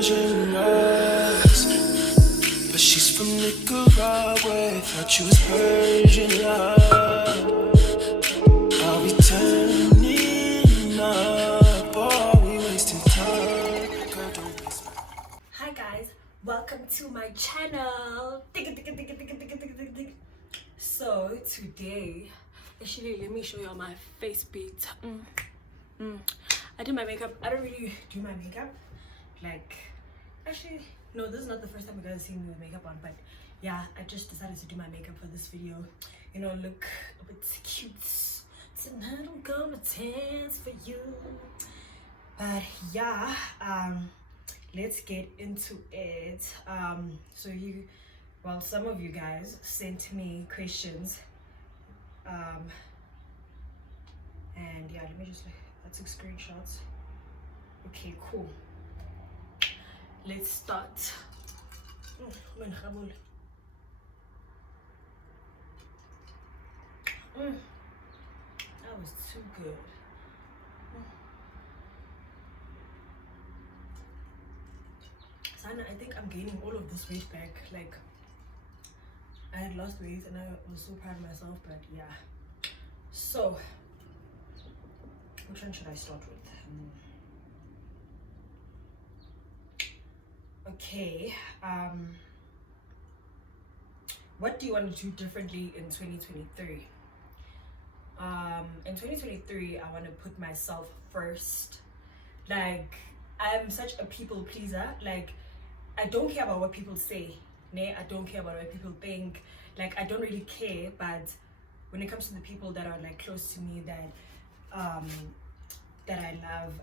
Persian eyes, but she's from Nicaragua. Thought you was Persian love. Are we turning up? Or are we wasting time? Girl, don't waste my. Hi guys, welcome to my channel. So today, actually let me show you my face beat. I did my makeup. I don't really do my makeup. Like, actually, no, this is not the first time you're gonna see me with makeup on, but yeah, I just decided to do my makeup for this video. You know, look a bit cute. Tonight I'm gonna dance for you. But yeah, let's get into it. Some of you guys sent me questions, and yeah, let me just, I took screenshots. Okay, cool, let's start. That was too good. Sana, I think I'm gaining all of this weight back. Like, I had lost weight and I was so proud of myself, but yeah. So, which one should I start with? Okay, what do you want to do differently in 2023? In 2023, I want to put myself first. Like, I'm such a people pleaser. Like, I don't care about what people say. I don't care about what people think. Like, I don't really care. But when it comes to the people that are like close to me, that I love,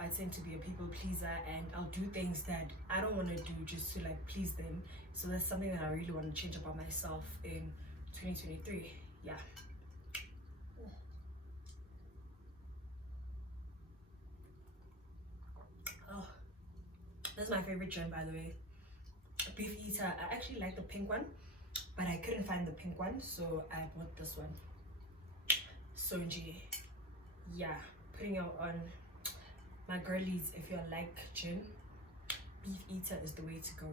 I tend to be a people pleaser, and I'll do things that I don't want to do just to like please them. So that's something that I really want to change about myself in 2023. Yeah. Oh, this is my favorite gin, by the way. Beef Eater. I actually like the pink one, but I couldn't find the pink one, so I bought this one. Sonji. Yeah, putting it on my girlies. If you like gin, Beef Eater is the way to go.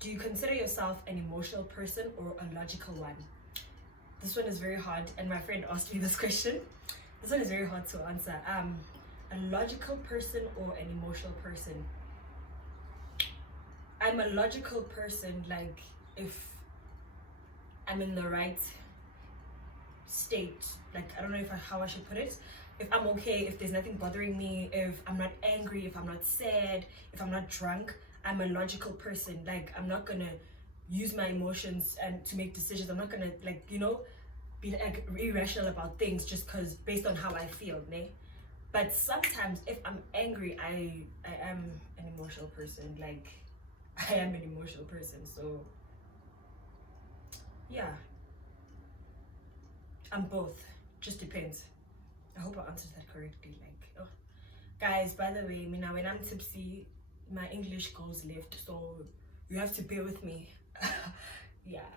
Do you consider yourself an emotional person or a logical one? This one is very hard, and my friend asked me this question. This one is very hard to answer. A logical person or an emotional person? I'm a logical person, like if I'm in the right state. Like, I don't know how I should put it. If I'm okay, if there's nothing bothering me, if I'm not angry, if I'm not sad, if I'm not drunk, I'm a logical person. Like, I'm not gonna use my emotions and to make decisions. I'm not gonna, like, you know, be like irrational about things just because based on how I feel, ne? But sometimes if I'm angry, I am an emotional person. Like, I am an emotional person, so yeah, I'm both. Just depends. I hope I answered that correctly. Like, oh, guys, by the way, now when I'm tipsy, my English goes left, so you have to bear with me. Yeah.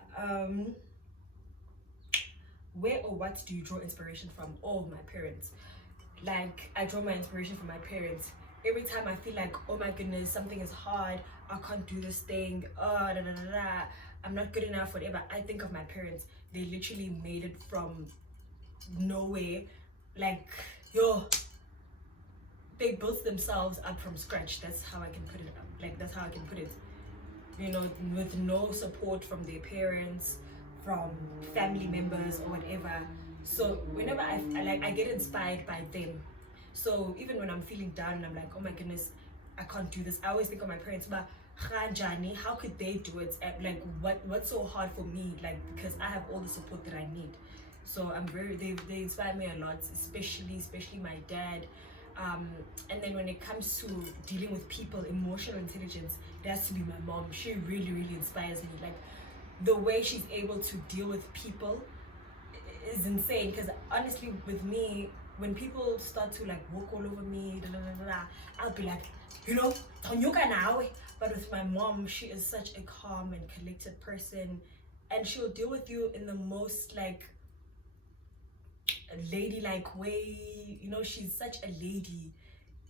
Where or what do you draw inspiration from? Oh, my parents. Like, I draw my inspiration from my parents. Every time I feel like, oh my goodness, something is hard, I can't do this thing, I'm not good enough, whatever, I think of my parents. They literally made it from nowhere. Like, yo, they built themselves up from scratch. That's how I can put it up. Like, that's how I can put it. You know, with no support from their parents, from family members or whatever. So whenever I get inspired by them. So even when I'm feeling down and I'm like, oh my goodness, I can't do this, I always think of my parents. But how could they do it? Like, what's so hard for me? Like, because I have all the support that I need. So they inspire me a lot, especially my dad. And then when it comes to dealing with people, emotional intelligence, it has to be my mom. She really, really inspires me. Like, the way she's able to deal with people is insane. Because honestly, with me, when people start to like walk all over me, I'll be like, you know, Tonyuka now. But with my mom, she is such a calm and collected person, and she'll deal with you in the most like ladylike way. You know, she's such a lady.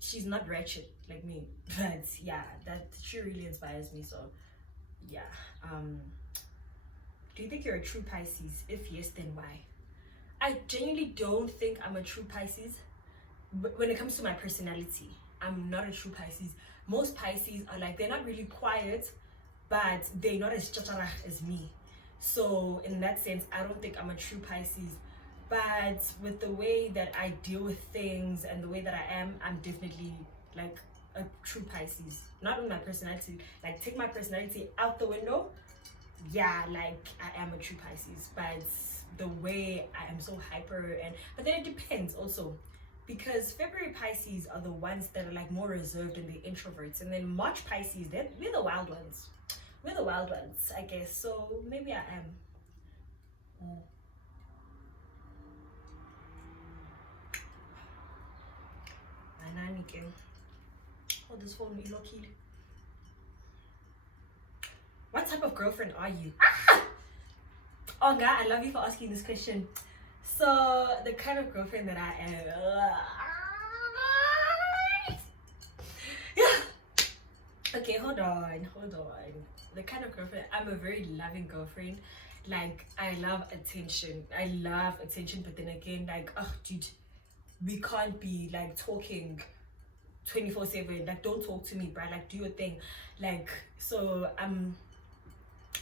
she's not wretched like me, but yeah, that she really inspires me. So yeah. Do you think you're a true Pisces? If yes, then why? I genuinely don't think I'm a true Pisces. But when it comes to my personality, I'm not a true Pisces. Most Pisces are like, they're not really quiet, but they're not as chacharach as me. So in that sense, I don't think I'm a true Pisces. But with the way that I deal with things and the way that I am, I'm definitely like a true Pisces. Not with my personality. Like, take my personality out the window. Yeah, like I am a true Pisces. But the way I am so hyper, and but then it depends also, because February Pisces are the ones that are like more reserved and they're introverts, and then March Pisces, we're the wild ones. We're the wild ones, I guess. So maybe I am. Oh, this phone is lucky. What type of girlfriend are you? Oh God, I love you for asking this question. So the kind of girlfriend that I am, yeah. Okay, hold on. The kind of girlfriend, I'm a very loving girlfriend. Like, I love attention, but then again, like, oh dude, we can't be like talking 24/7. Like, don't talk to me, bruh. Like, do your thing. Like, so I'm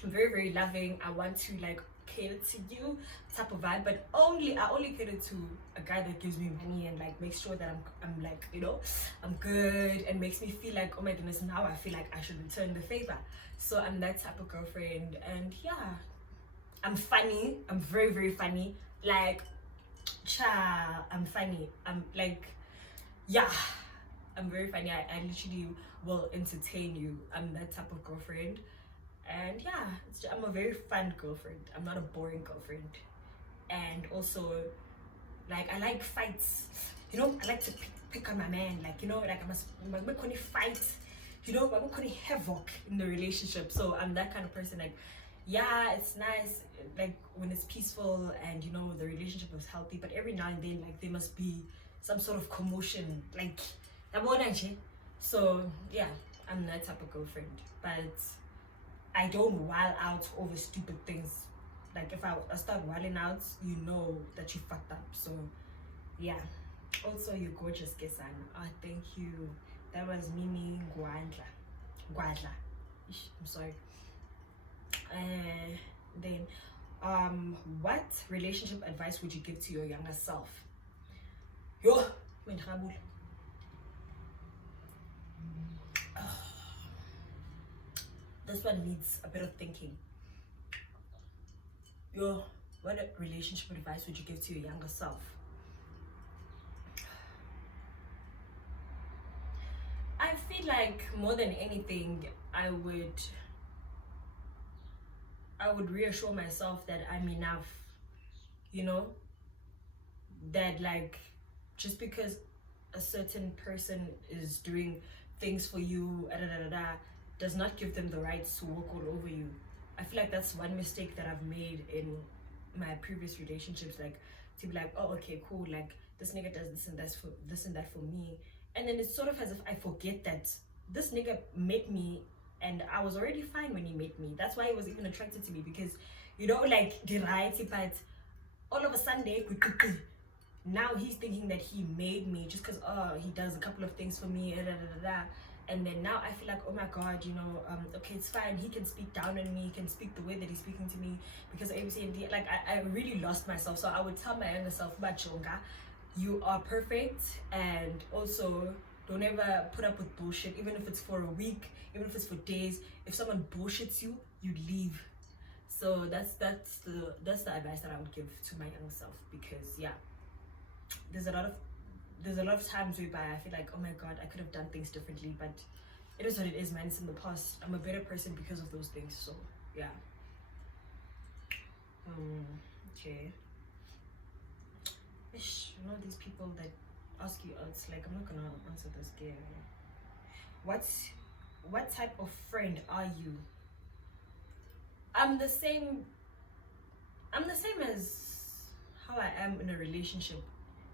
very, very loving. I want to like cater to you type of vibe, but I only cater to a guy that gives me money and like makes sure that I'm like, you know, I'm good, and makes me feel like, oh my goodness, now I feel like I should return the favor. So I'm that type of girlfriend. And yeah, I'm funny. I'm very, very funny. Like, I'm funny. I'm like, yeah, I'm very funny. I literally will entertain you. I'm that type of girlfriend. And yeah, I'm a very fun girlfriend. I'm not a boring girlfriend. And also, like, I like fights. You know, I like to pick on my man. Like, you know, like I'm a fight. You know, I'm gonna havoc in the relationship. So I'm that kind of person. Like, yeah, it's nice, like when it's peaceful and you know the relationship is healthy. But every now and then, like, there must be some sort of commotion. Like, so yeah, I'm that type of girlfriend. But I don't wild out over stupid things. Like, if I start wilding out, you know that you fucked up. So yeah. Also, you're gorgeous, Kesan. Oh, thank you. That was Mimi Guadla. I'm sorry. Then what relationship advice would you give to your younger self? Yo, this one needs a bit of thinking. Yo, what relationship advice would you give to your younger self? I feel like more than anything, I would reassure myself that I'm enough. You know, that like, just because a certain person is doing things for you, does not give them the right to walk all over you. I feel like that's one mistake that I've made in my previous relationships. Like, to be like, oh, okay, cool, like this nigga does this and that for me, and then it's sort of as if I forget that this nigga met me and I was already fine when he met me. That's why he was even attracted to me, because, you know, like the variety part. All of a sudden, now he's thinking that he made me just because he does a couple of things for me, and then now I feel like, oh my god, you know, okay, it's fine, he can speak down on me, he can speak the way that he's speaking to me because ABC and D. Like, I really lost myself. So I would tell my younger self, Bachonga, you are perfect, and also don't ever put up with bullshit, even if it's for a week, even if it's for days. If someone bullshits you, you leave. So that's the advice that I would give to my younger self, because yeah, there's a lot of times whereby I feel like, oh my god, I could have done things differently, but it is what it is, man. It's in the past. I'm a better person because of those things. So yeah. Okay. Ish, you know these people that ask you out, it's like, I'm not gonna answer this game. What type of friend are you? I'm the same as how I am in a relationship.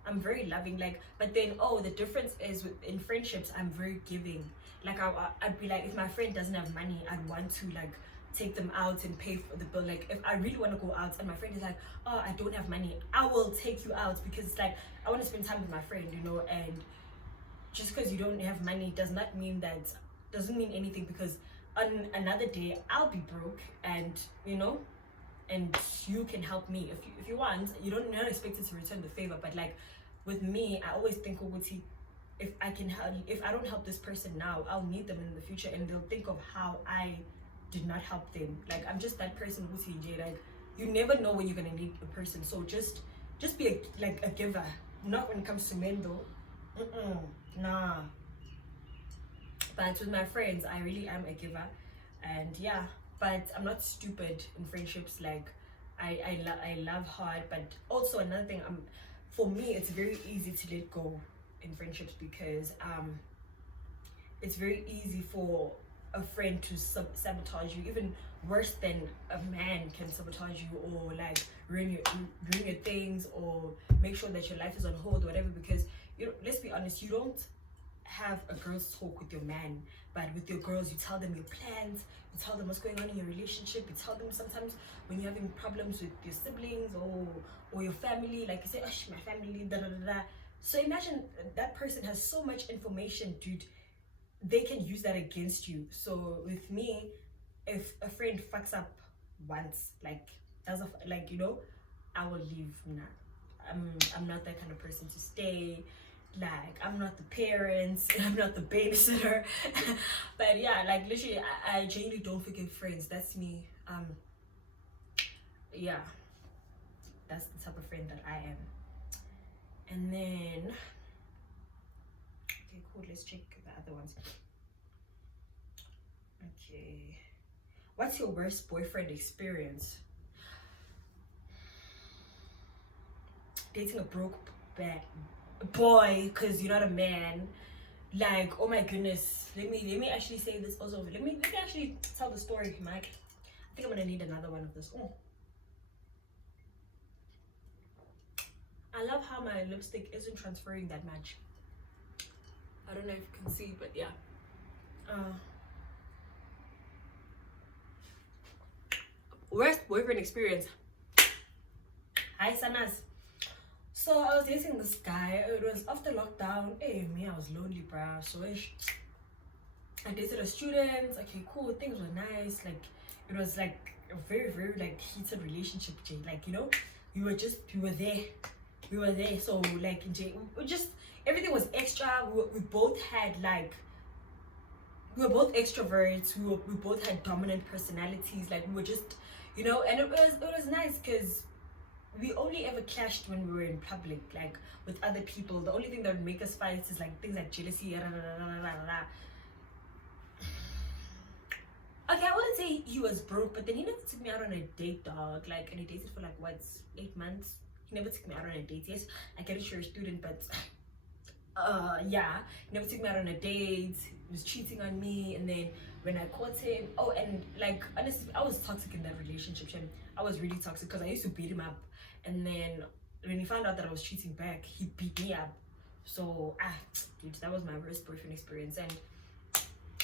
I'm very loving, like, but then the difference is in friendships I'm very giving. Like I'd be like, if my friend doesn't have money, I'd want to like take them out and pay for the bill. Like if I really want to go out and my friend is like, oh, I don't have money, I will take you out, because it's like I want to spend time with my friend, you know. And just because you don't have money doesn't mean anything, because on another day I'll be broke, and you know, and you can help me if you want. You're not expected to return the favor, but like with me, I always think, Ukuthi, if I can help, if I don't help this person now, I'll need them in the future, and they'll think of how I did not help them. Like I'm just that person, Ukuthi, like you never know when you're gonna need a person. So just be a giver. Not when it comes to men though. Nah. But with my friends, I really am a giver, and yeah. But I'm not stupid in friendships. Like I love hard, but also another thing, for me it's very easy to let go in friendships, because it's very easy for a friend to sabotage you, even worse than a man can sabotage you, or like ruin your things, or make sure that your life is on hold or whatever. Because let's be honest, you don't have a girl's talk with your man, but with your girls you tell them your plans, you tell them what's going on in your relationship, you tell them sometimes when you're having problems with your siblings or your family, like you say, oh, my family, da da da da. So imagine that person has so much information, dude, they can use that against you. So with me, if a friend fucks up once, like you know, I will leave. Nah, I'm not that kind of person to stay. Like I'm not the parents, I'm not the babysitter. But yeah, like literally I genuinely don't forgive friends. That's me. Yeah, that's the type of friend that I am. And then okay, cool, let's check the other ones. Okay, what's your worst boyfriend experience? Dating a broke boy because you're not a man. Like, oh my goodness, let me actually say this also. Let me actually tell the story, Mike. I think I'm gonna need another one of this. I love how my lipstick isn't transferring that much. I don't know if you can see, but yeah. Worst boyfriend experience. Hi, Sanas. So I was dating this guy. It was after lockdown. Hey, me, I was lonely, bruh. So I dated a student. Okay, cool. Things were nice. Like it was like a very, very like heated relationship. Like, you know, we were there. So like we just everything was extra. We both had like. We were both extroverts. We both had dominant personalities. Like we were just, you know, and it was nice because we only ever clashed when we were in public, like with other people. The only thing that would make us fight is like things like jealousy. Okay, I wouldn't say he was broke, but then he never took me out on a date, dog. Like, and he dated for like what, 8 months. He never took me out on a date. Yes, I get it, you're a student, but yeah, he never took me out on a date. He was cheating on me, and then when I caught him, and like honestly, I was toxic in that relationship. I was really toxic because I used to beat him up, and then when he found out that I was cheating back, he beat me up. So dude, that was my worst boyfriend experience. And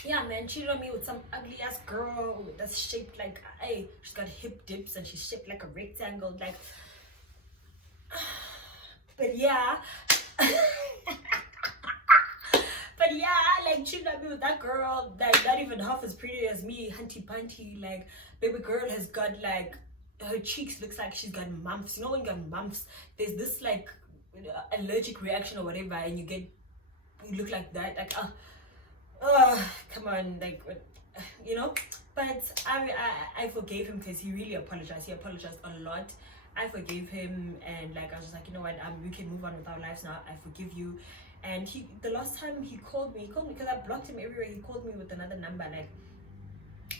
yeah, man, cheated on me with some ugly ass girl that's shaped like, hey, she's got hip dips and she's shaped like a rectangle, like. But yeah. But yeah, like cheated on me with that girl, like not even half as pretty as me, hunty punty. Like baby girl has got like her cheeks looks like she's got mumps. You know when you got mumps, there's this like allergic reaction or whatever, and you look like that. Like come on, like you know. But I forgave him because he really apologized. He apologized a lot. I forgave him, and like I was just like, you know what, we can move on with our lives now. I forgive you. And the last time he called me because I blocked him everywhere. He called me with another number. Like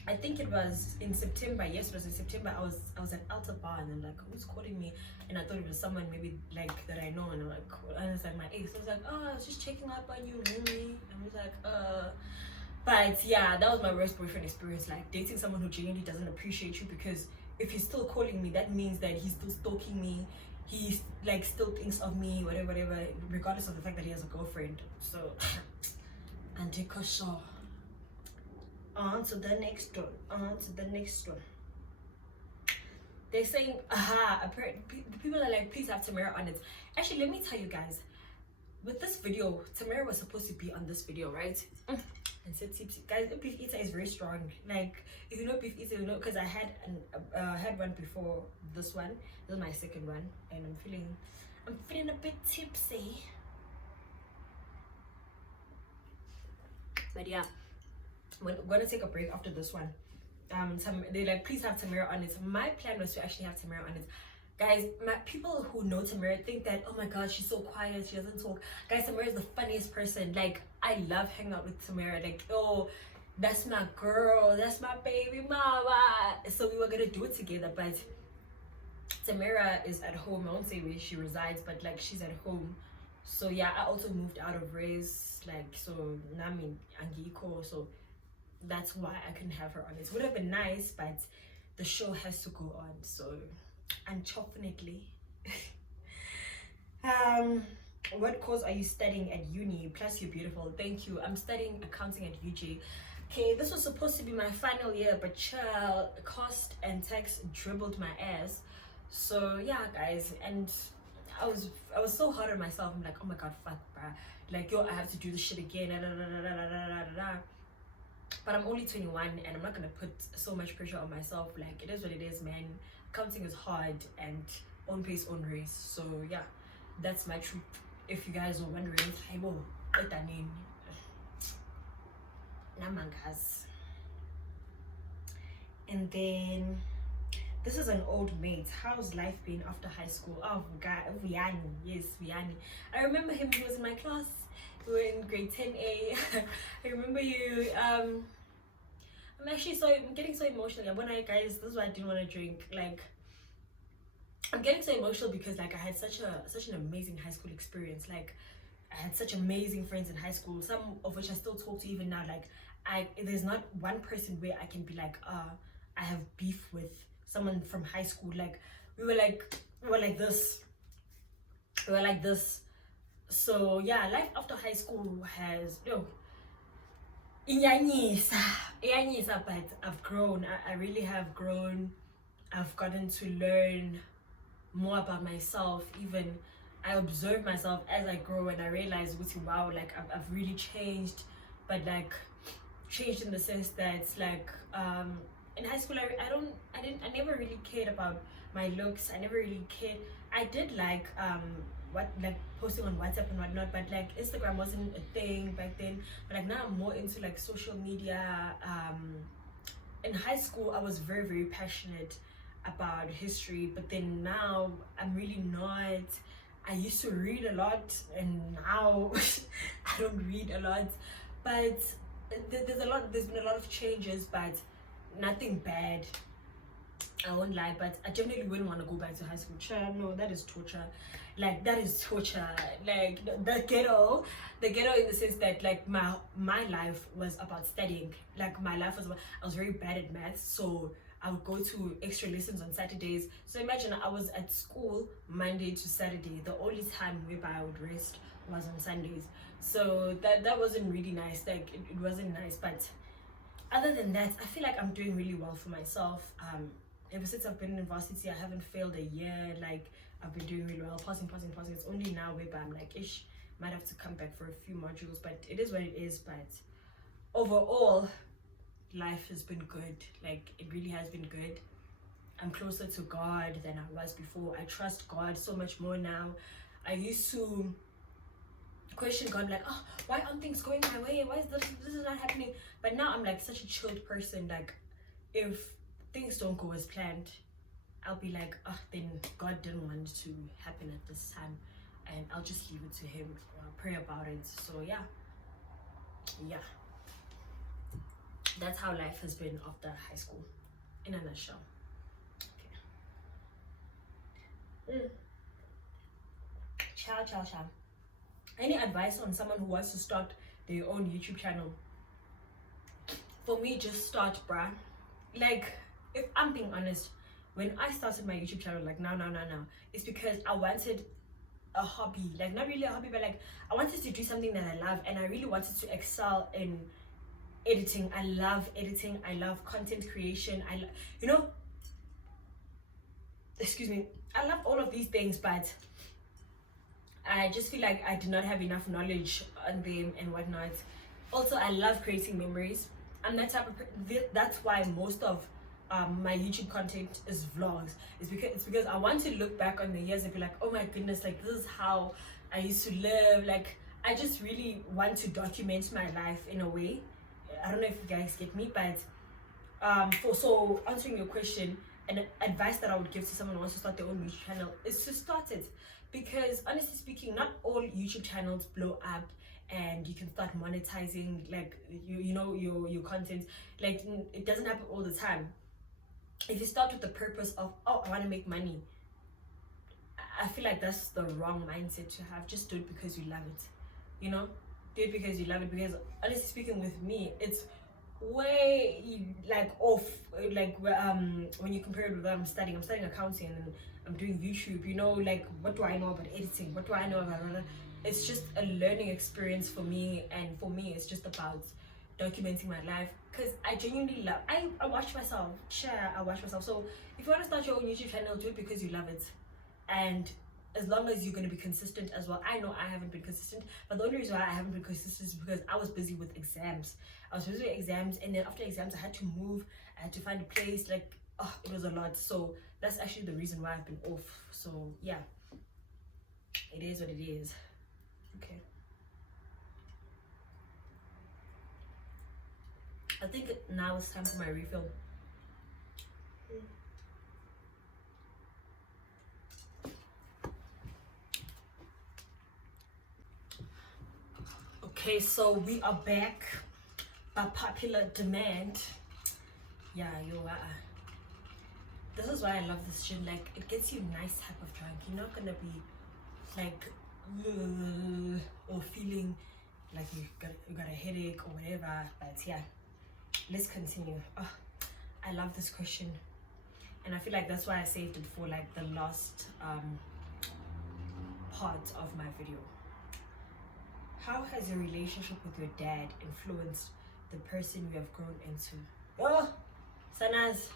I think it was in September. Yes, it was in September. I was at Alta Bar, and I'm like, who's calling me? And I thought it was someone maybe like that I know. And I was like my ex. I was like, oh, I was just checking up on you, really. I was like, But yeah, that was my worst boyfriend experience. Like dating someone who genuinely doesn't appreciate you, because if he's still calling me, that means that he's still stalking me. he like still thinks of me, whatever, regardless of the fact that he has a girlfriend. So and take a show. On to the next one. On to the next one. They're saying, people are like, please have Tamara on it. Actually, let me tell you guys, with this video, Tamara was supposed to be on this video, right? And said tipsy. Guys, beef eater is very strong. Like, if you know beef eater, you know, because I had one before this one. This is my second one, and I'm feeling a bit tipsy. But yeah, we're gonna take a break after this one. They like, please have Tamara on it. My plan was to actually have Tamara on it. Guys, my people who know Tamara think that, oh my god, she's so quiet, she doesn't talk. Guys, Tamara is the funniest person. Like, I love hanging out with Tamara. Like, oh, that's my girl, that's my baby mama. So we were gonna do it together, but Tamara is at home. I won't say where she resides, but like, she's at home. So yeah, I also moved out of Res, like, so Nami Angiko, so that's why I couldn't have her on it. It would have been nice, but the show has to go on, so unfortunately. What course are you studying at uni? Plus you're beautiful. Thank you. I'm studying accounting at UJ. Okay, this was supposed to be my final year, but child, cost and tax dribbled my ass. So yeah, guys, and I was so hard on myself. I'm like, oh my god, fuck, bruh. Like, yo, I have to do this shit again. But I'm only 21 and I'm not gonna put so much pressure on myself. Like, it is what it is, man. Accounting is hard and own pace, own race. So yeah, that's my truth. If you guys were wondering, what that name? Namangas. And then this is an old mate. How's life been after high school? Oh, God, Vianney. Yes, Vianney. I remember him. He was in my class. We were in grade 10A. I remember you. I'm getting so emotional. When guys, this is why I didn't want to drink. Like, I'm getting so emotional because like I had such an amazing high school experience. Like, I had such amazing friends in high school, some of which I still talk to even now. Like, there's not one person where I can be like, I have beef with someone from high school. Like, we were like this. So yeah, life after high school has but I've grown. I really have grown. I've gotten to learn more about myself. Even I observe myself as I grow, and I realize, wow, like I've really changed. But like, changed in the sense that like in high school I never really cared about my looks. I never really cared. I did like posting on WhatsApp and whatnot, but like Instagram wasn't a thing back then. But like now I'm more into like social media. In high school I was very, very passionate about history, but then now I'm really not. I used to read a lot, and now I don't read a lot. But there's been a lot of changes, but nothing bad, I won't lie. But I definitely wouldn't want to go back to high school. No, that is torture. Like, that is torture. Like, the ghetto in the sense that like my life was about studying. Like, my life was about, I was very bad at math, so I would go to extra lessons on Saturdays. So imagine I was at school Monday to Saturday. The only time whereby I would rest was on Sundays. So that wasn't really nice. Like, it wasn't nice. But other than that, I feel like I'm doing really well for myself. Ever since I've been in varsity, I haven't failed a year. Like, I've been doing really well, passing. It's only now whereby I'm like, might have to come back for a few modules, but it is what it is. But overall, life has been good. Like, it really has been good. I'm closer to God than I was before. I trust God so much more now. I used to question God, like, oh, why aren't things going my way? Why is this is not happening? But now I'm like such a chilled person. Like, if things don't go as planned, I'll be like, oh, then God didn't want it to happen at this time, and I'll just leave it to him. I'll pray about it. So yeah, that's how life has been after high school, in a nutshell. Okay. Ciao. Any advice on someone who wants to start their own YouTube channel? For me, just start, bruh. Like, if I'm being honest, when I started my YouTube channel, like now, it's because I wanted a hobby, like not really a hobby, but like I wanted to do something that I love, and I really wanted to excel in editing. I love editing, I love content creation, you know, excuse me, I love all of these things, but I just feel like I did not have enough knowledge on them and whatnot. Also, I love creating memories. I'm that type of that's why most of my YouTube content is vlogs. It's because I want to look back on the years and be like, oh my goodness, like this is how I used to live. Like I just really want to document my life in a way. I don't know if you guys get me, but so answering your question, and advice that I would give to someone who wants to start their own YouTube channel is to start it, because honestly speaking, not all YouTube channels blow up and you can start monetizing like you know your content. Like it doesn't happen all the time. If you start with the purpose of, oh, I want to make money, I feel like that's the wrong mindset to have. Just do it because you love it, you know, do it because you love it. Because honestly speaking, with me, it's way like off, like when you compare it with what I'm studying accounting, and I'm doing YouTube, you know, like what do I know about editing, what do I know about it's just a learning experience for me, and for me it's just about documenting my life, because I genuinely love, I watch myself, I watch myself. So if you want to start your own YouTube channel, do it because you love it, and as long as you're going to be consistent as well. I know I haven't been consistent, but the only reason why I haven't been consistent is because I was busy with exams. And then after exams I had to move, I had to find a place, like oh, it was a lot. So that's actually the reason why I've been off. So yeah, it is what it is. Okay, I think now it's time for my refill. Okay, so we are back by popular demand. Yeah, this is why I love this gin. Like it gets you nice type of drunk. You're not gonna be like or feeling like you got a headache or whatever. But yeah, let's continue. Oh, I love this question, and I feel like that's why I saved it for like the last part of my video. How has your relationship with your dad influenced the person you have grown into? Oh, Sanaz.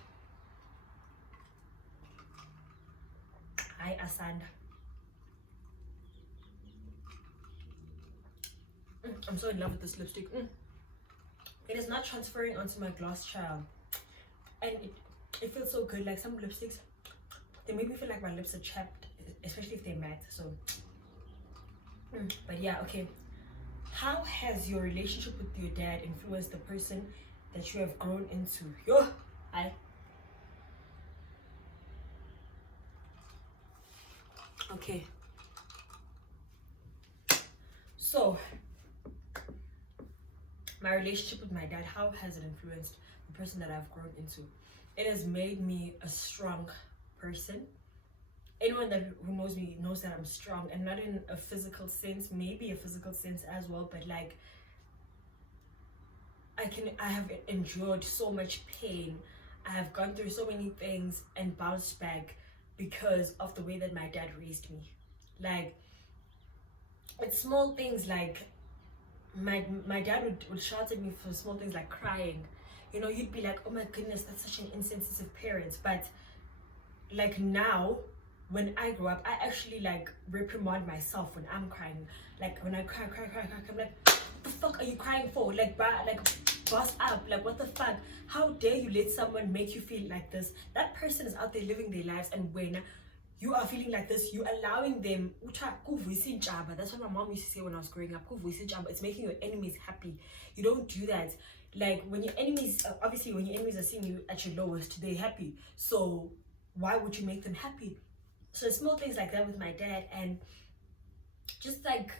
Hi, Asanda. I'm so in love with this lipstick. It is not transferring onto my gloss, child, and it feels so good. Like some lipsticks, they make me feel like my lips are chapped, especially if they're matte. So but yeah, okay. How has your relationship with your dad influenced the person that you have grown into? Yo, hi. Okay. So, my relationship with my dad, how has it influenced the person that I've grown into? It has made me a strong person. Anyone who knows me knows that I'm strong, and not in a physical sense, maybe a physical sense as well, but like I have endured so much pain. I have gone through so many things and bounced back because of the way that my dad raised me. Like it's small things, like my dad would shout at me for small things like crying. You know, you'd be like, oh my goodness, that's such an insensitive parent. But like now, when I grow up, I actually like reprimand myself when I'm crying. Like when I cry, I'm like, what the fuck are you crying for? Like boss up, like what the fuck? How dare you let someone make you feel like this? That person is out there living their lives, and when you are feeling like this, you're allowing them. That's what my mom used to say when I was growing up. It's making your enemies happy. You don't do that. Like when your enemies, obviously when your enemies are seeing you at your lowest, they're happy. So why would you make them happy? So small things like that with my dad, and just like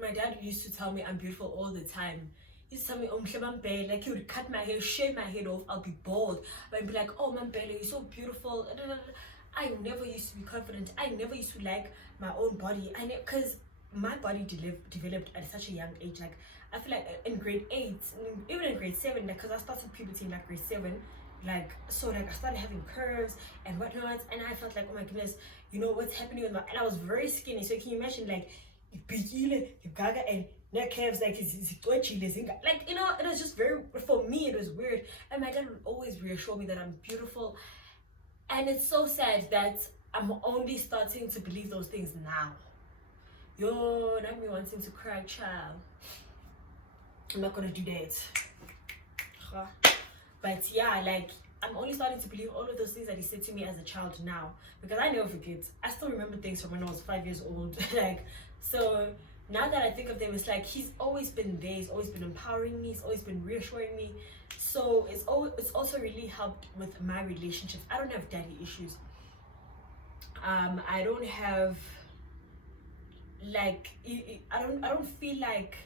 my dad used to tell me I'm beautiful all the time. He used to tell me, oh, Mambele, like he would cut my hair, shave my head off, I'll be bald. But I'd be like, oh, Mambele, you're so beautiful. I never used to be confident. I never used to like my own body. Because my body developed at such a young age. Like I feel like in grade 8, even in grade 7, like because I started puberty in like grade 7, Like, so like I started having curves and whatnot, and I felt like, oh my goodness, you know what's happening with my, and I was very skinny. So can you imagine, like, gaga and neck curves, like like, you know, it was just very, for me it was weird. And my dad would always reassure me that I'm beautiful, and it's so sad that I'm only starting to believe those things now. Yo, not me wanting to cry, child. I'm not gonna do that. Huh? But yeah, like, I'm only starting to believe all of those things that he said to me as a child now, because I never forget. I still remember things from when I was 5 years old. Like, so now that I think of them, it's like he's always been there. He's always been empowering me. He's always been reassuring me. So it's also really helped with my relationships. I don't have daddy issues. I don't have, like, I don't feel like,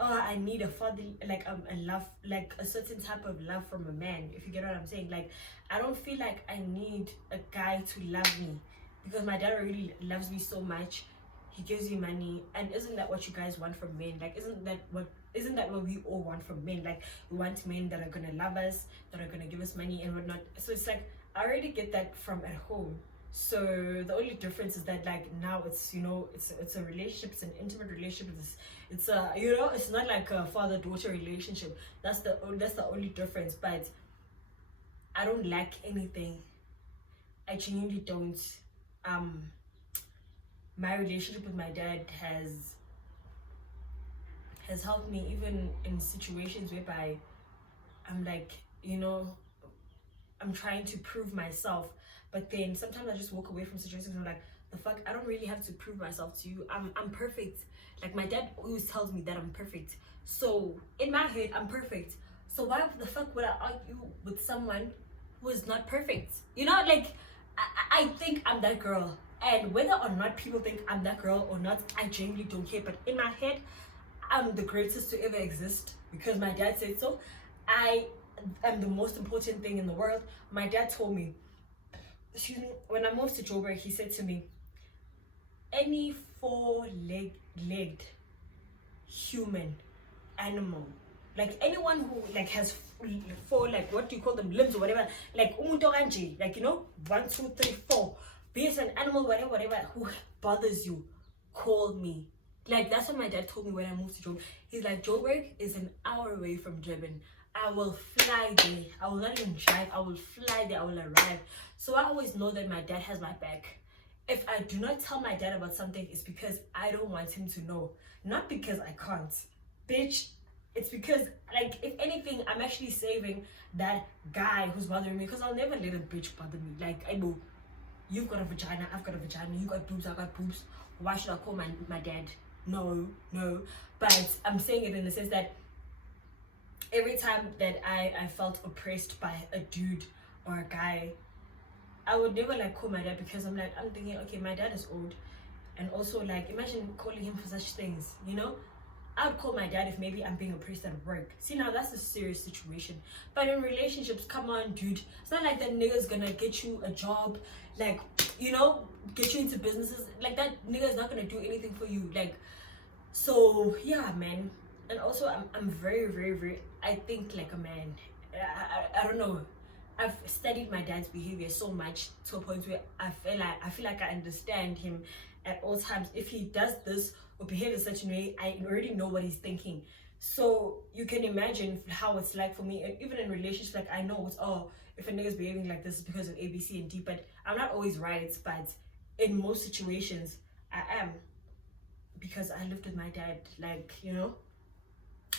oh, I need a father, like, a love, like a certain type of love from a man, if you get what I'm saying. Like, I don't feel like I need a guy to love me, because my dad really loves me so much. He gives me money, and isn't that what you guys want from men? Like, isn't that what we all want from men? Like, we want men that are gonna love us, that are gonna give us money and whatnot. So it's like, I already get that from at home. So the only difference is that, like, now it's, you know, it's a relationship, it's an intimate relationship, it's a, you know, it's not like a father-daughter relationship. That's the only difference. But I don't lack anything. I genuinely don't. My relationship with my dad has helped me, even in situations whereby I'm like, you know, I'm trying to prove myself, but then sometimes I just walk away from situations and I'm like, the fuck, I don't really have to prove myself to you. I'm perfect. Like, my dad always tells me that I'm perfect. So in my head, I'm perfect. So why the fuck would I argue with someone who is not perfect? You know, like, I think I'm that girl. And whether or not people think I'm that girl or not, I genuinely don't care. But in my head, I'm the greatest to ever exist because my dad said so. I am the most important thing in the world. My dad told me, excuse me, when I moved to Joburg, he said to me, any four-legged human animal, like anyone who like has four, like, what do you call them, limbs or whatever, like like, you know, 1 2 3 4, be it an animal, whatever, who bothers you, call me. Like, that's what my dad told me when I moved to Joburg. He's like, Joburg is an hour away from Durban. I will fly there. I will not even drive. I will fly there. I will arrive. So I always know that my dad has my back. If I do not tell my dad about something, it's because I don't want him to know. Not because I can't. Bitch, it's because, like, if anything, I'm actually saving that guy who's bothering me, because I'll never let a bitch bother me. Like, I know, you've got a vagina, I've got a vagina, you got boobs, I got boobs. Why should I call my dad? No. But I'm saying it in the sense that every time that I felt oppressed by a dude or a guy, I would never like call my dad, because I'm thinking, okay, my dad is old, and also, like, imagine calling him for such things, you know. I would call my dad if maybe I'm being oppressed at work. See, now that's a serious situation. But in relationships, come on, dude, it's not like that nigga's gonna get you a job, like, you know, get you into businesses. Like, that nigga's not gonna do anything for you. Like, so yeah, man. And also, I'm very, very, very, I think like a man. I don't know, I've studied my dad's behavior so much to a point where I feel like I understand him at all times. If he does this or behaves in such a way, I already know what he's thinking. So you can imagine how it's like for me. And even in relationships, like, I know it's, oh, if a nigga's behaving like this, it's because of A, B, C, and D. But I'm not always right. But in most situations, I am, because I lived with my dad, like, you know.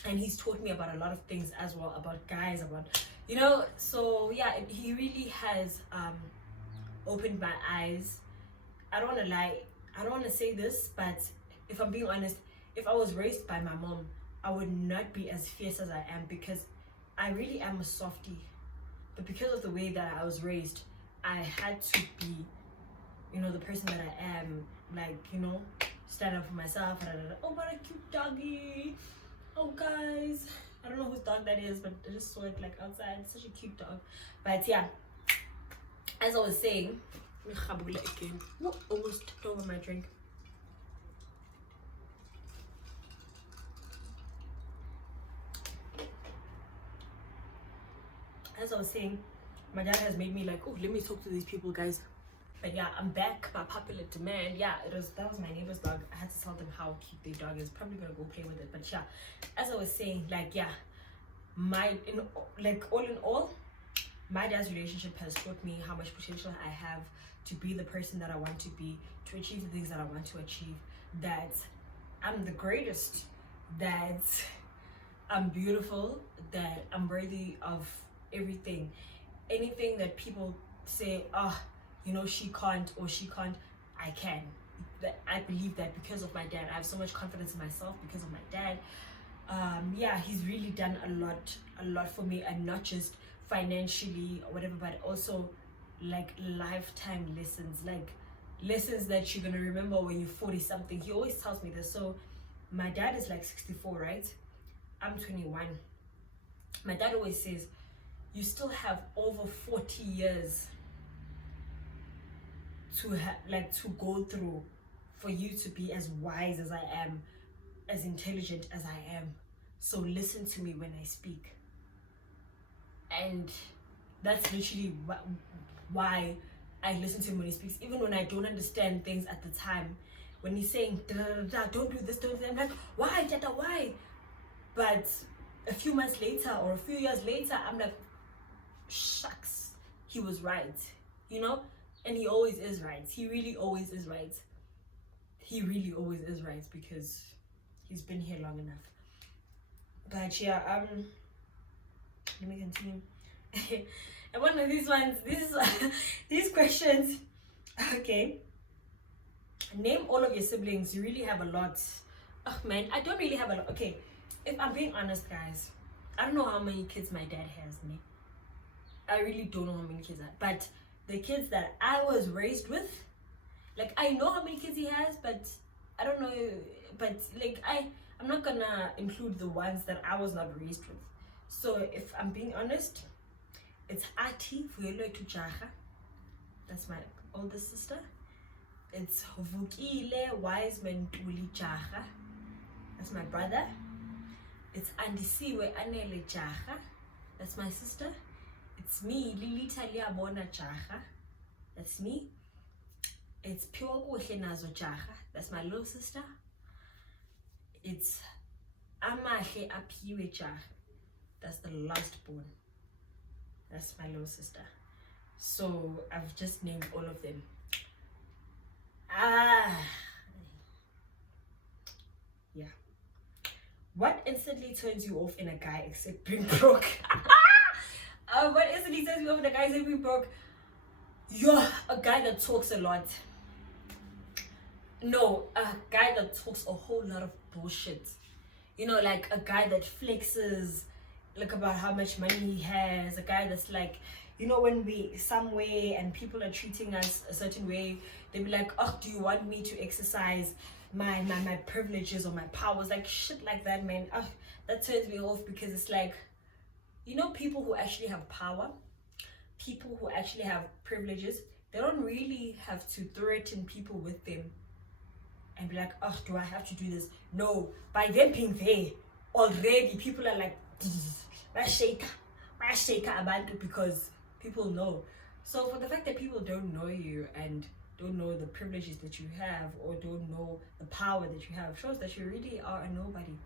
And he's taught me about a lot of things as well, about guys, about, you know. So yeah, he really has opened my eyes. I don't want to lie, I don't want to say this, but if I'm being honest, if I was raised by my mom, I would not be as fierce as I am, because I really am a softie. But because of the way that I was raised, I had to be, you know, the person that I am, like, you know, stand up for myself. Oh, what a cute doggy. Oh, guys, I don't know whose dog that is, but I just saw it like outside. It's such a cute dog. But yeah, as I was saying, again. Whoa, almost tipped over my drink. as I was saying, my dad has made me like, oh, let me talk to these people, guys. But yeah, I'm back by popular demand. Yeah, that was my neighbor's dog. I had to tell them how cute their dog is. Probably gonna go play with it. But yeah, as I was saying, like, yeah, all in all, my dad's relationship has taught me how much potential I have to be the person that I want to be, to achieve the things that I want to achieve, that I'm the greatest, that I'm beautiful, that I'm worthy of everything. Anything that people say, oh, you know, she can't or she can't, I can. I believe that because of my dad. I have so much confidence in myself because of my dad. Yeah, he's really done a lot for me, and not just financially or whatever, but also like lifetime lessons, like lessons that you're gonna remember when you're 40 something. He always tells me this. So my dad is like 64, right? I'm 21. My dad always says, you still have over 40 years to go through for you to be as wise as I am, as intelligent as I am. So listen to me when I speak. And that's literally why I listen to him when he speaks, even when I don't understand things at the time. When he's saying, da, da, da, da, don't do this, don't do that, I'm like, why, Dada, why? But a few months later or a few years later, I'm like, shucks, he was right, you know? And he always is right. He really always is right. He really always is right, because he's been here long enough. But yeah, let me continue. And one of these ones, these questions, okay. Name all of your siblings. You really have a lot. Oh man, I don't really have a lot. Okay, if I'm being honest, guys, I don't know how many kids my dad has, me. I really don't know how many kids but the kids that I was raised with, like, I know how many kids he has, but I don't know, but like I'm not gonna include the ones that I was not raised with. So if I'm being honest, it's Ati Vuyeloitu Jaha, that's my oldest sister. It's Vukile Wiseman Tuli Jaha, that's my brother. It's Andisiwe Anele Jaha, that's my sister. It's me, Lilita Liabona Jaha, that's me. It's Pure Nazo Jaha, that's my little sister. It's Amahe Apiwe Jaha, that's the last born. That's my little sister. So I've just named all of them. Yeah. What instantly turns you off in a guy except being broke? What instantly turns you off in a guy except being broke? You're a guy that talks a lot. No, a guy that talks a whole lot of bullshit. You know, like a guy that flexes, like about how much money he has. A guy that's like, you know, when we somewhere and people are treating us a certain way, they'll be like, oh, do you want me to exercise my privileges or my powers? Like shit like that, man. That turns me off, because it's like, you know, people who actually have power, people who actually have privileges, they don't really have to threaten people with them and be like, oh, do I have to do this? No, by them being there already, people are like, shake abantu, because people know. So for the fact that people don't know you and don't know the privileges that you have, or don't know the power that you have, shows that you really are a nobody.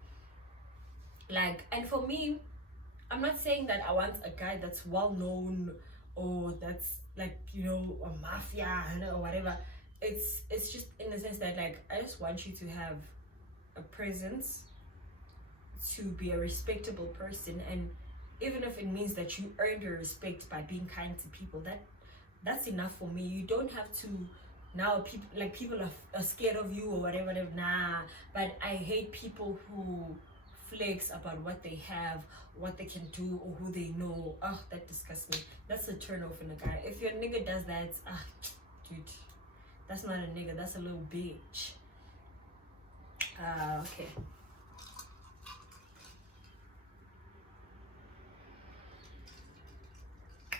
Like, and for me, I'm not saying that I want a guy that's well known or that's like, you know, a mafia or whatever. It's just in the sense that, like, I just want you to have a presence, to be a respectable person, and even if it means that you earn your respect by being kind to people, that's enough for me. You don't have to now people are scared of you or whatever. Nah, but I hate people who flex about what they have, what they can do, or who they know. That disgusts me. That's a turn off in a guy. If your nigga does that, dude, that's not a nigga, that's a little bitch. Okay.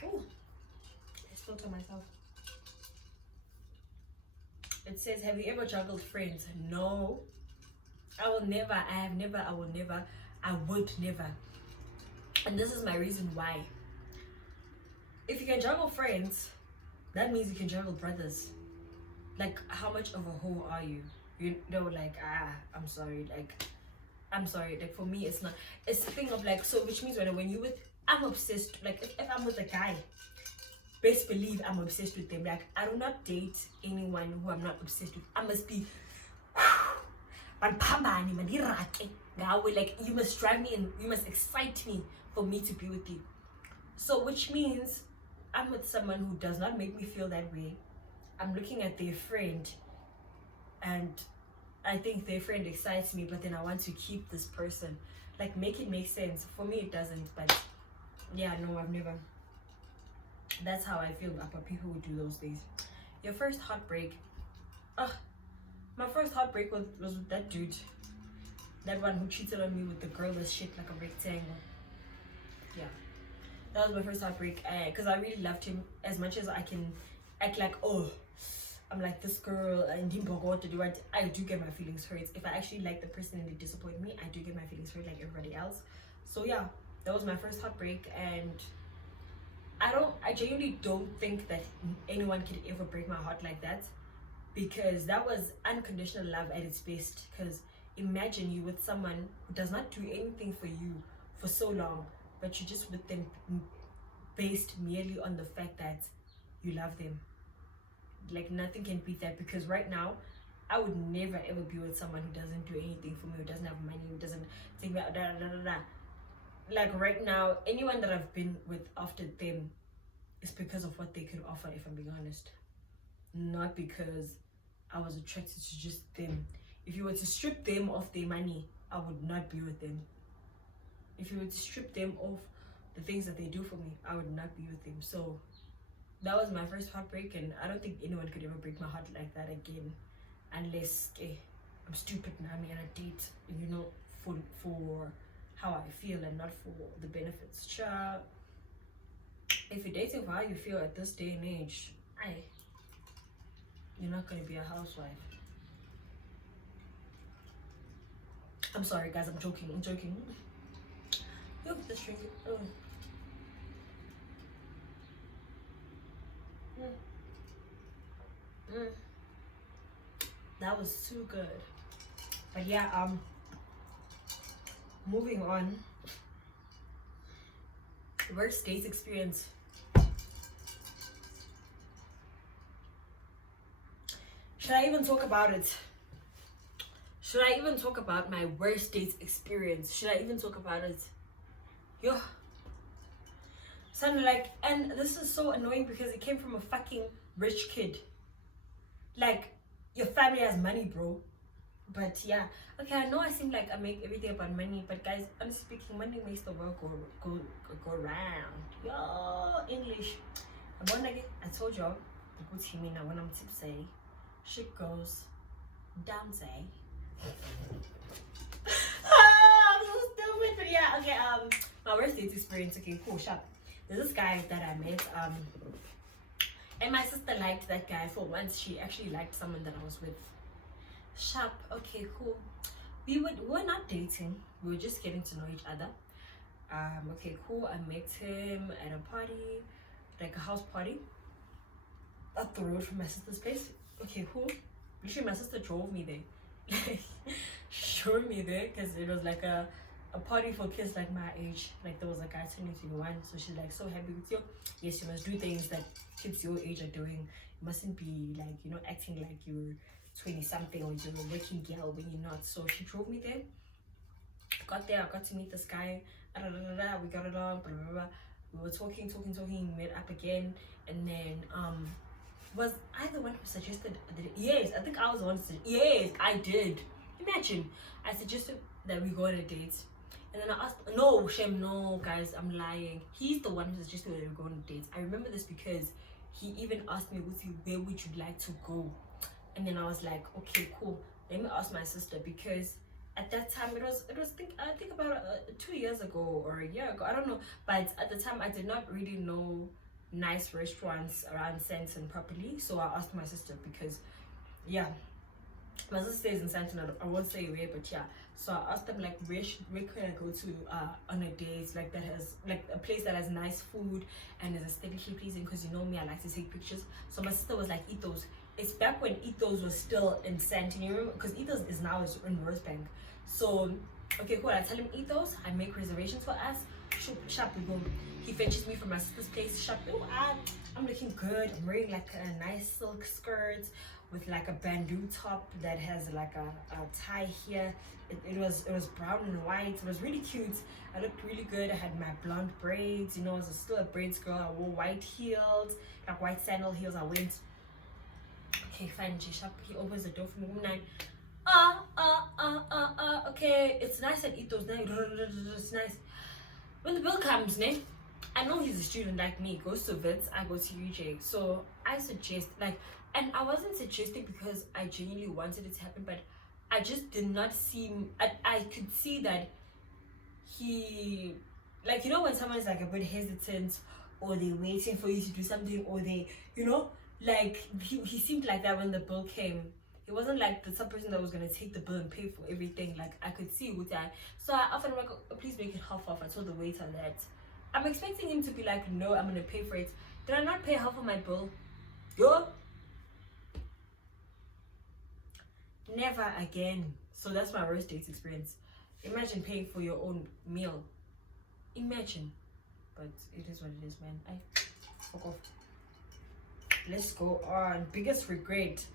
Oh, I spilled on myself. It says, have you ever juggled friends? No. I will never. I have never. I will never. I would never. And this is my reason why. if you can juggle friends, that means you can juggle brothers. Like, how much of a hoe are you? You know, like, I'm sorry, like for me it's not, it's the thing of like, so which means when you with, I'm obsessed, like if I'm with a guy, best believe I'm obsessed with them. Like, I do not date anyone who I'm not obsessed with. I must be like, you must drive me and you must excite me for me to be with you. So which means I'm with someone who does not make me feel that way. I'm looking at their friend and I think their friend excites me, but then I want to keep this person. Like, make it make sense. For me it doesn't, but yeah, no, I've never. That's how I feel about people who do those things. Your first heartbreak. My first heartbreak was with that dude. That one who cheated on me with the girl that's shaped like a rectangle. Yeah. That was my first heartbreak. Because I really loved him. As much as I can act like, oh, I'm like this girl and I do get my feelings hurt. If I actually like the person and they disappoint me, I do get my feelings hurt like everybody else. So yeah, that was my first heartbreak, and I genuinely don't think that anyone could ever break my heart like that, because that was unconditional love at its best. Because imagine you with someone who does not do anything for you for so long, but you're just with them based merely on the fact that you love them. Like, nothing can beat that, because right now I would never ever be with someone who doesn't do anything for me, who doesn't have money, who doesn't take me out, like right now, anyone that I've been with after them is because of what they could offer, if I'm being honest. Not because I was attracted to just them. If you were to strip them of their money, I would not be with them. If you were to strip them of the things that they do for me, I would not be with them. So that was my first heartbreak, and I don't think anyone could ever break my heart like that again, unless I'm stupid now, I'm on a date, you know, for how I feel and not for the benefits. Sure, if you're dating for how you feel at this day and age, you're not going to be a housewife. I'm sorry guys, I'm joking. Yo, just drink it. Oh. That was too good. But yeah, moving on. Worst date experience. Should I even talk about it? Should I even talk about my worst date experience? Should I even talk about it? Yo. Sounded like, and this is so annoying because it came from a fucking rich kid. Like, your family has money, bro. But yeah, okay, I know I seem like I make everything about money, but guys, honestly speaking, money makes the world go round. Yo, English. I told y'all, when I'm tipsy, shit goes down, say. I'm so stupid, but yeah, okay, my worst date experience. Okay, cool, sharp. There's this guy that I met, and my sister liked that guy. For once, she actually liked someone that I was with. Sharp. Okay, cool. We were not dating, we were just getting to know each other. Okay, cool. I met him at a party, like a house party up the road from my sister's place. Okay, cool. Literally, my sister drove me there. Like, showed me there, because it was like a party for kids like my age. Like, there was a guy turning 21, so she's like so happy with you. Yes, you must do things that kids your age are doing. You mustn't be like, you know, acting like you're 20 something or you're a working girl when you're not. So she drove me there. Got there, I got to meet this guy. We got along. Blah, blah, blah. We were talking. We met up again, and then was I the one who suggested? Yes, I think I was the one. Yes, I did. Imagine, I suggested that we go on a date, and then I asked. No, Shem, no, guys, I'm lying. He's the one who suggested that we go on a date. I remember this because he even asked me, where would you like to go? And then I was like, okay, cool. Let me ask my sister, because at that time I think about 2 years ago or a year ago, I don't know. But at the time I did not really know nice restaurants around Senton properly, so I asked my sister, because yeah, my sister stays in Santon. I won't say where, but yeah. So I asked them like, where can I go to on a date like that has like a place that has nice food and is aesthetically pleasing, because you know me, I like to take pictures. So my sister was like, Ethos. It's back when Ethos was still in Santon, you remember? Because Ethos is now in Rosebank. So okay, cool. I tell him Ethos. I make reservations for us. Shop we go. He fetches me from my sister's place. Shop. Oh, I'm looking good. I'm wearing like a nice silk skirt with like a bandeau top that has like a tie here. It was brown and white. It was really cute. I looked really good. I had my blonde braids. You know, I was still a braids girl. I wore white heels, like white sandal heels. I went. Okay, fine. Shop. He opens the door for me. Okay, it's nice and eat those nice. It's nice. When the bill comes, ne? I know he's a student like me. Goes to Vits, I go to UJ. So I suggest like, and I wasn't suggesting because I genuinely wanted it to happen, but I just did not seem. I could see that he, like, you know, when someone's like a bit hesitant, or they're waiting for you to do something, or they, you know, like he seemed like that when the bill came. It wasn't like the some person that was gonna take the bill and pay for everything. Like I could see with that. So I offered him like, oh, please make it half off. I told the waiter that. I'm expecting him to be like, no, I'm gonna pay for it. Did I not pay half of my bill? Yo, never again. So that's my worst date experience. Imagine paying for your own meal. Imagine. But it is what it is, man. Fuck off. Let's go on. Biggest regret.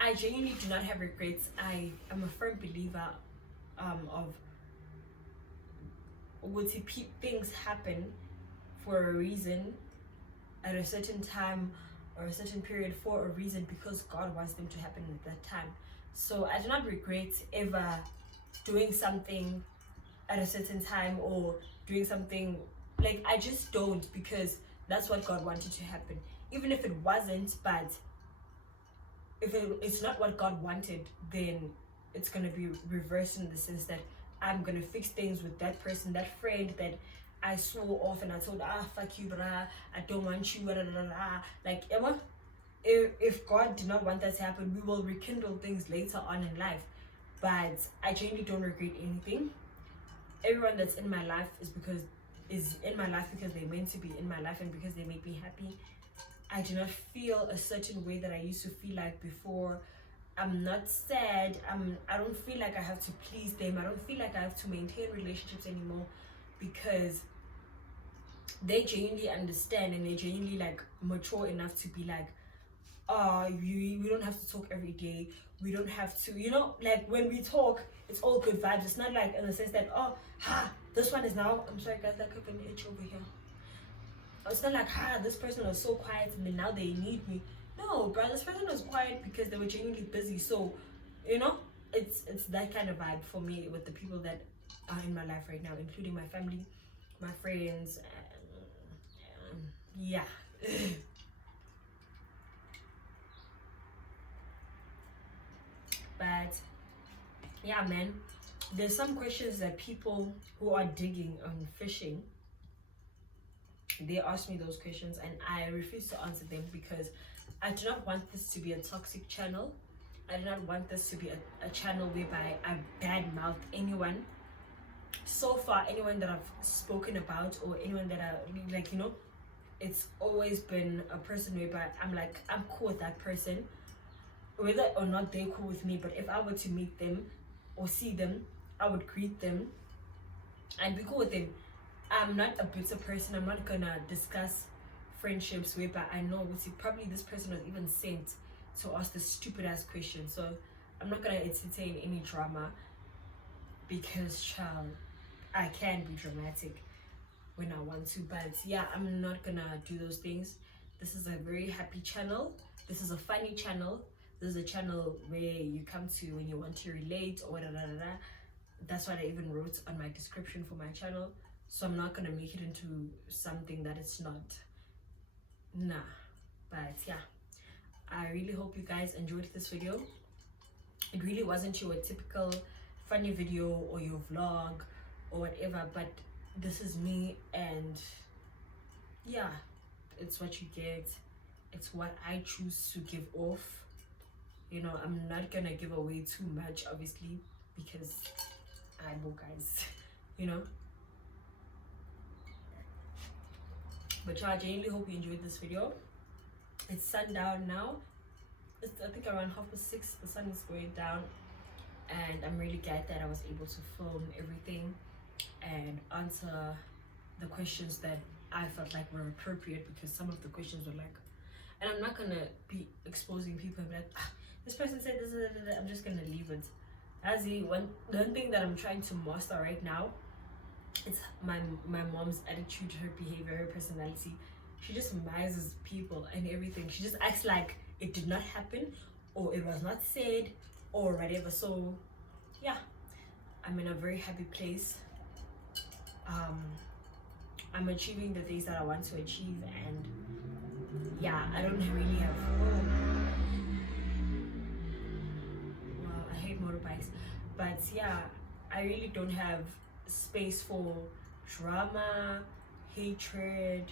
I genuinely do not have regrets. I am a firm believer of things happen for a reason at a certain time or a certain period for a reason, because God wants them to happen at that time. So I do not regret ever doing something at a certain time or doing something, like I just don't, because that's what God wanted to happen. Even if it wasn't, but if it's not what God wanted, then it's going to be reversed in the sense that I'm going to fix things with that person, that friend that I swore off and I told, fuck you, brah, I don't want you, blah, blah, blah, blah. Like, Emma, if God did not want that to happen, we will rekindle things later on in life. But I genuinely don't regret anything. Everyone that's in my life is in my life because they're meant to be in my life and because they make me happy. I do not feel a certain way that I used to feel like before. I'm not sad. I don't feel like I have to please them. I don't feel like I have to maintain relationships anymore, because they genuinely understand and they genuinely like mature enough to be like, we don't have to talk every day. We don't have to, you know, like when we talk, it's all good vibes. It's not like in the sense that, this one is now, I'm sorry guys, that could be an itch over here. It's not like, this person was so quiet and then now they need me. No, bro, this person was quiet because they were genuinely busy. So, you know, it's that kind of vibe for me with the people that are in my life right now, including my family, my friends, yeah. But yeah, man, there's some questions that people who are digging on fishing, they ask me those questions and I refuse to answer them, because I do not want this to be a toxic channel. I do not want this to be a channel whereby I badmouth anyone. So far, anyone that I've spoken about or anyone that I like, you know, it's always been a person whereby I'm like, I'm cool with that person, whether or not they're cool with me. But if I were to meet them or see them, I would greet them and be cool with them. I'm not a bitter person. I'm not gonna discuss friendships whereby I know probably this person was even sent to ask this stupid ass question. So I'm not gonna entertain any drama, because child, I can be dramatic when I want to, but yeah, I'm not gonna do those things. This is a very happy channel. This is a funny channel. This is a channel where you come to when you want to relate or da da da da. That's what I even wrote on my description for my channel. So I'm not gonna make it into something that it's not. Nah. But yeah, I really hope you guys enjoyed this video. It really wasn't your typical funny video or your vlog or whatever, but this is me, and yeah, it's what you get. It's what I choose to give off. You know, I'm not gonna give away too much, obviously, because I know, guys. You know. But yeah, I genuinely hope you enjoyed this video. It's sundown now. It's, I think, around 6:30. The sun is going down, and I'm really glad that I was able to film everything and answer the questions that I felt like were appropriate, because some of the questions were like, and I'm not gonna be exposing people and be like, this person said this, I'm just gonna leave it. As the one thing that I'm trying to master right now, it's my mom's attitude, her behavior, her personality. She just mises people and everything. She just acts like it did not happen, or it was not said, or whatever. So yeah, I'm in a very happy place. I'm achieving the things that I want to achieve, and yeah, I don't really have, well, I hate motorbikes, but yeah, I really don't have space for drama, hatred,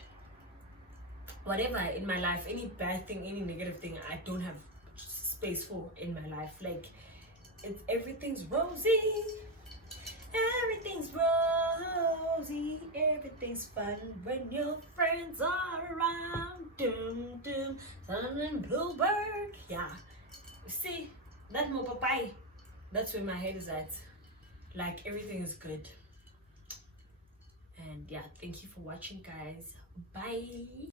whatever in my life. Any bad thing, any negative thing, I don't have space for in my life. Like, it's everything's rosy, everything's rosy, everything's fun when your friends are around. Doom doom, sun and bluebird. Yeah, see that mobile pie, that's where my head is at. Like, everything is good. And yeah, thank you for watching, guys. Bye.